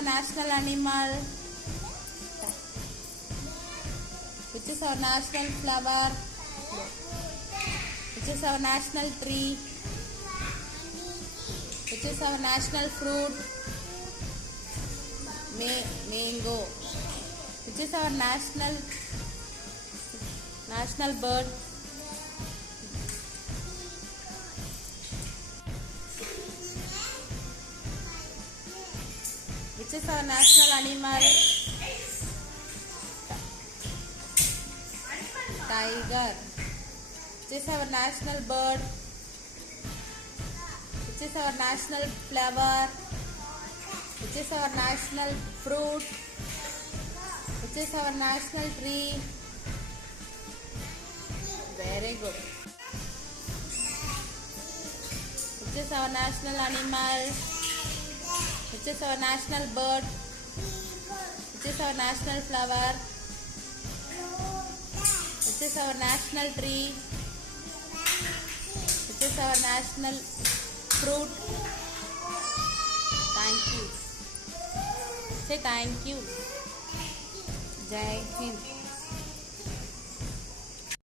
our national animal? Which is our national flower? Which is our national tree? Which is our national fruit? Mango. Which is our national bird? Which is our national animal? Tiger. Which is our national bird? Which is our national flower? Which is our national fruit? Which is our national tree? Very good. Which is our national animal? Which is our national bird? Which is our national flower? Which is our national tree? Which is our national fruit? Thank you. Say thank you. Jai Hind.